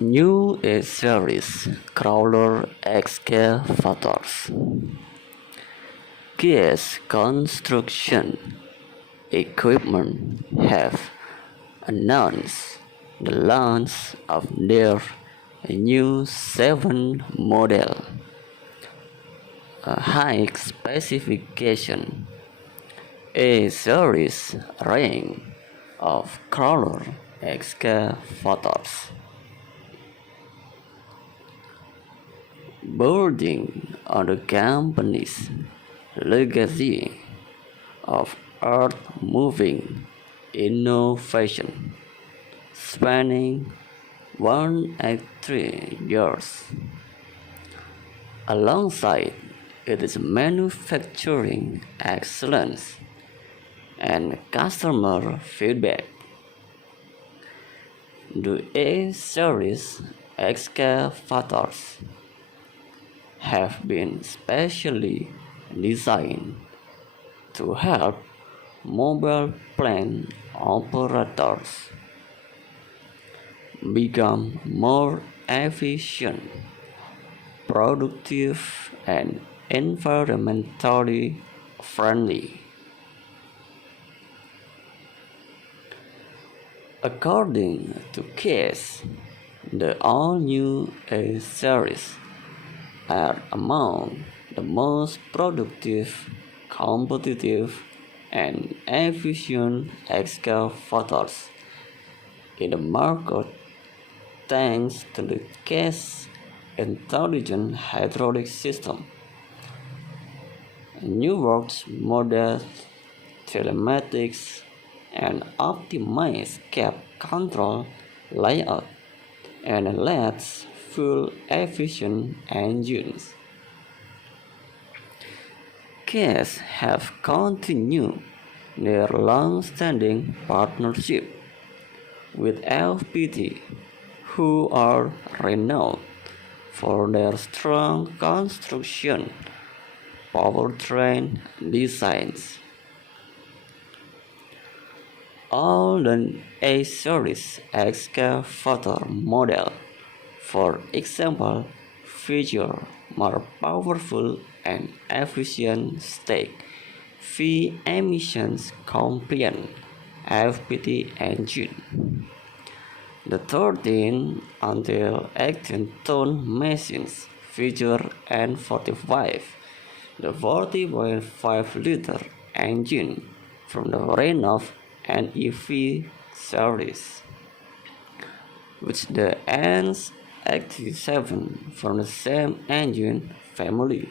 New series crawler excavators. Gas construction equipment have announced the launch of their new 7 model, a high specification A series range of crawler excavators. Building on the company's legacy of earth-moving innovation spanning 183 years. Alongside its manufacturing excellence and customer feedback, the A-series excavators have been specially designed to help mobile plant operators become more efficient, productive, and environmentally friendly. According to Case, the all-new A-series are among the most productive, competitive, and efficient excavators in the market thanks to the Case intelligent hydraulic system, new works model telematics, and optimized cab control layout, and less fuel-efficient engines. Case have continued their long-standing partnership with FPT, who are renowned for their strong construction powertrain designs. All the A-series excavator model, for example, feature more powerful and efficient stack V emissions compliant FPT engine. The 13 until 18-ton machines feature N45, the 40.5-liter engine from the range of NEV series, with the N87 from the same engine family.